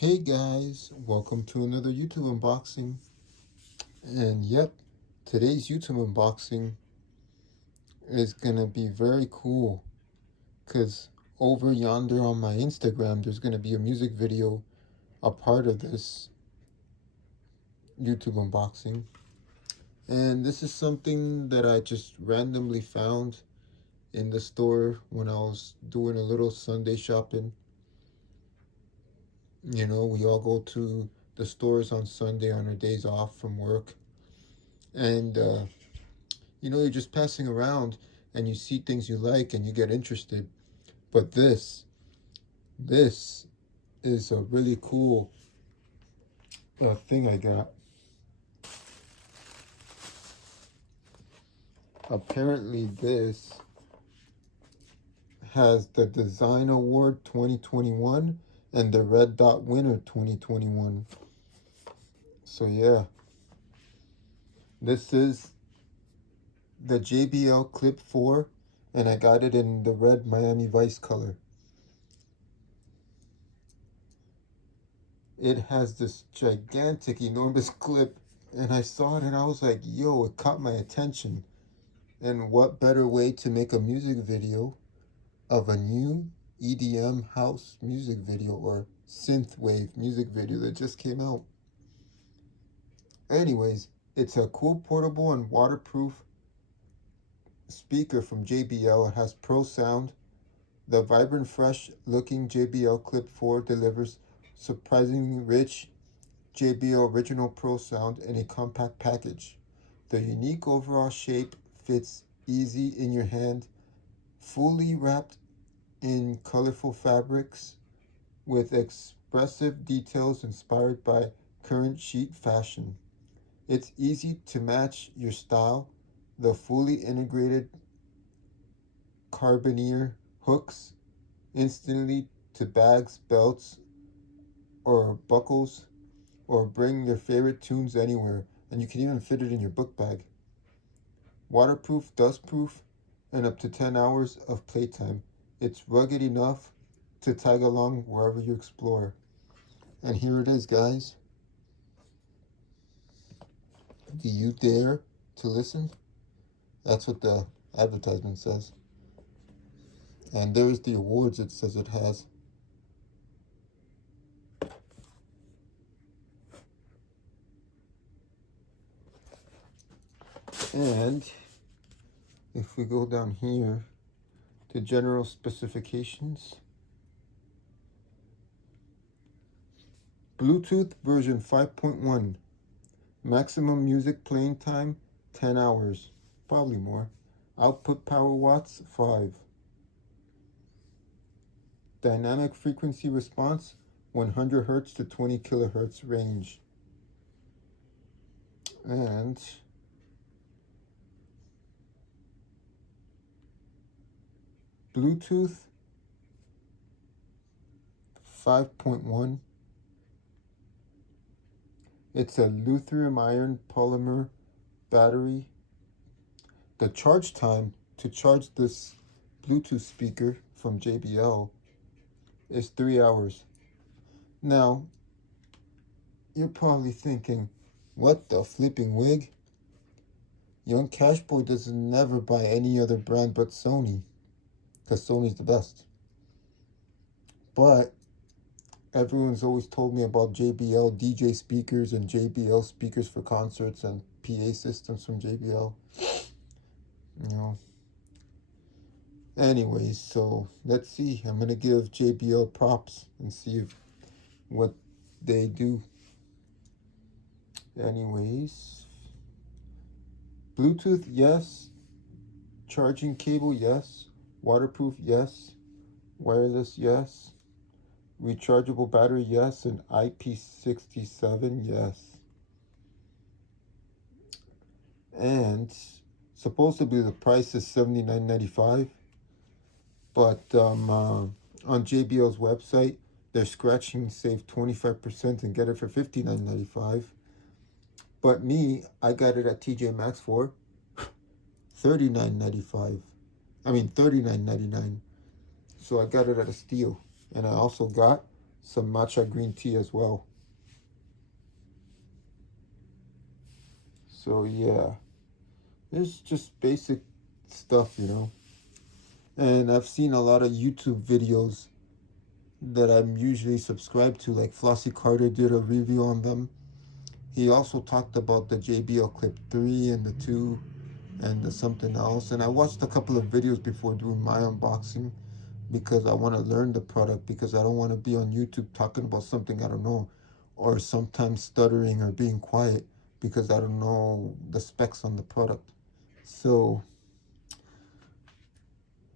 Hey guys, welcome to another YouTube unboxing. And yep, today's YouTube unboxing is gonna be very cool because over yonder on my Instagram, there's gonna be a music video, a part of this YouTube unboxing. And this is something that I just randomly found in the store when I was doing a little Sunday shopping. You know, we all go to the stores on Sunday on our days off from work. And you're just passing around and you see things you like and you get interested. But this is a really cool thing I got. Apparently, this has the Design Award 2021 and the Red Dot Winner 2021. So yeah, this is the JBL Clip 4, and I got it in the red Miami Vice color. It has this gigantic, enormous clip, and I saw it and I was like, yo, it caught my attention. And what better way to make a music video of a new EDM house music video or synthwave music video that just came out. Anyways, it's a cool portable and waterproof speaker from JBL. It has Pro Sound. The vibrant, fresh looking JBL Clip 4 delivers surprisingly rich JBL Original Pro Sound in a compact package. The unique overall shape fits easy in your hand, fully wrapped in colorful fabrics with expressive details inspired by current chic fashion. It's easy to match your style. The fully integrated carabiner hooks instantly to bags, belts, or buckles, or bring your favorite tunes anywhere, and you can even fit it in your book bag. Waterproof, dustproof, and up to 10 hours of playtime. It's rugged enough to tag along wherever you explore. And here it is, guys. Do you dare to listen? That's what the advertisement says. And there's the awards it says it has. And if we go down here to general specifications, Bluetooth version 5.1, maximum music playing time 10 hours, probably more. Output power watts 5. Dynamic frequency response 100 Hz to 20 kilohertz range. And Bluetooth 5.1. It's a lithium-ion polymer battery. The charge time to charge this Bluetooth speaker from JBL is 3 hours. Now, you're probably thinking, what the flipping wig? Young Cashboy doesn't never buy any other brand but Sony, because Sony's the best. But everyone's always told me about JBL DJ speakers and JBL speakers for concerts and PA systems from JBL. Anyways, so let's see. I'm going to give JBL props and see what they do. Anyways, Bluetooth, yes. Charging cable, yes. Waterproof, yes. Wireless, yes. Rechargeable battery, yes. And IP67, yes. And supposedly the price is $79.95. But on JBL's website, they're scratching save 25% and get it for $59.95. But me, I got it at TJ Maxx for $39.95. I mean $39.99. So I got it at a steal. And I also got some matcha green tea as well. So yeah, it's just basic stuff, you know. And I've seen a lot of YouTube videos that I'm usually subscribed to, like Flossie Carter did a review on them. He also talked about the JBL Clip 3 and the 2 and the something else. And I watched a couple of videos before doing my unboxing because I want to learn the product, because I don't want to be on YouTube talking about something I don't know, or sometimes stuttering or being quiet because I don't know the specs on the product. So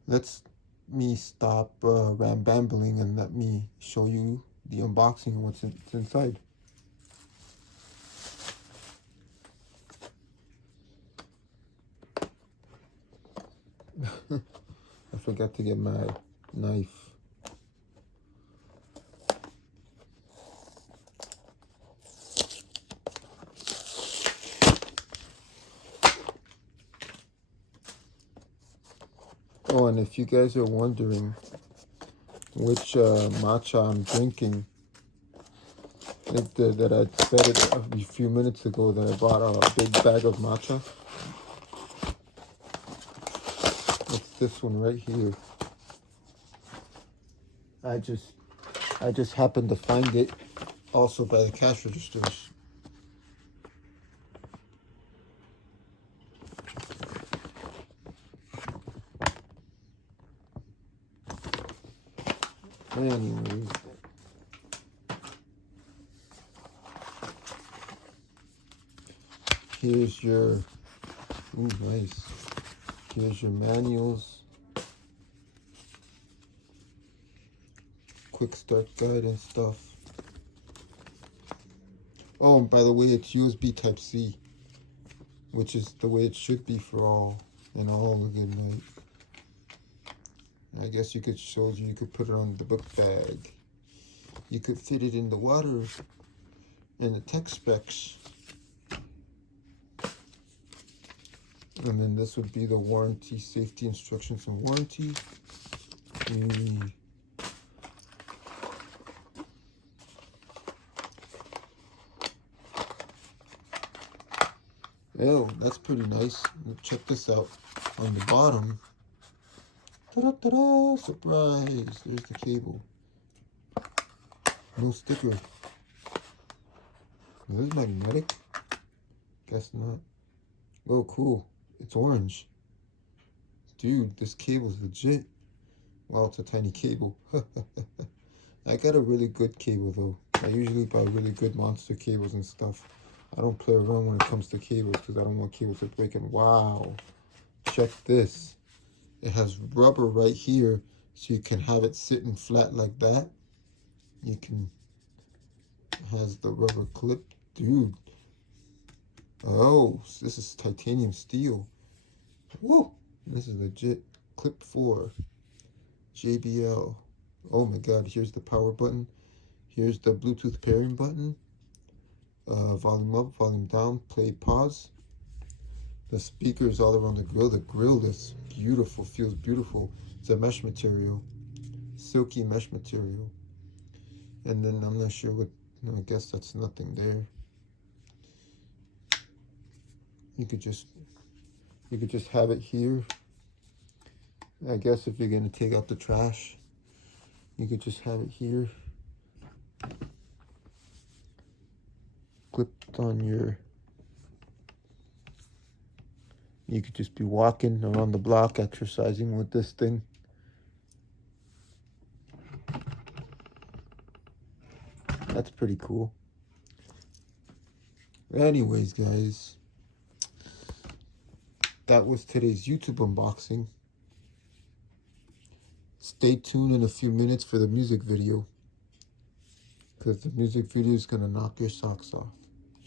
let's me stop rambling and let me show you the unboxing and what's inside. I forgot to get my knife. Oh, and if you guys are wondering which matcha I'm drinking, that I said it a few minutes ago that I bought a big bag of matcha. It's this one right here. I just happened to find it also by the cash registers. Anyways, here's your, ooh, nice. Here's your manuals, quick start guide and stuff. Oh, and by the way, it's USB Type-C, which is the way it should be for all and all a good night. I guess you could show you could put it on the book bag. You could fit it in the water and the tech specs. And then this would be the warranty, safety instructions and warranty. Oh, that's pretty nice. Check this out. On the bottom, ta-da, surprise! There's the cable. No sticker. Is this magnetic? Guess not. Oh, cool. It's orange. Dude, this cable's legit. Wow, it's a tiny cable. I got a really good cable though. I usually buy really good monster cables and stuff. I don't play around when it comes to cables because I don't want cables to break. And wow, check this. It has rubber right here, so you can have it sitting flat like that. You can, it has the rubber clip. Dude. Oh, so this is titanium steel. Whoa, this is legit. Clip 4. JBL. Oh my god, here's the power button. Here's the Bluetooth pairing button. Volume up, volume down, play, pause. The speakers all around the grill. The grill is beautiful, feels beautiful. It's a mesh material, silky mesh material. And then I'm not sure what, no, I guess that's nothing there. You could just have it here. I guess if you're gonna take out the trash, you could just have it here. Clipped on your, you could just be walking around the block exercising with this thing. That's pretty cool. Anyways, guys, that was today's YouTube unboxing. Stay tuned in a few minutes for the music video, because the music video is gonna knock your socks off.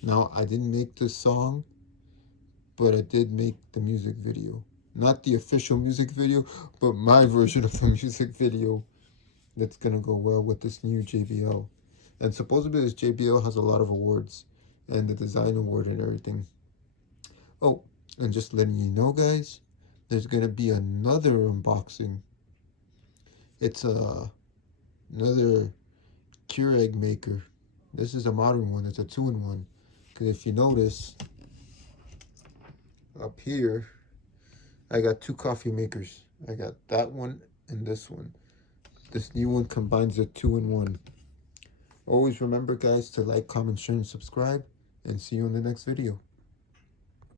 Now, I didn't make this song, but I did make the music video. Not the official music video, but my version of the music video that's gonna go well with this new JBL. And supposedly this JBL has a lot of awards, and the design award and everything. Oh, and just letting you know, guys, there's gonna be another unboxing. It's another Keurig maker. This is a modern one. It's a 2-in-1. Because if you notice, up here, I got 2 coffee makers. I got that one and this one. This new one combines the 2-in-1. Always remember, guys, to like, comment, share, and subscribe. And see you in the next video.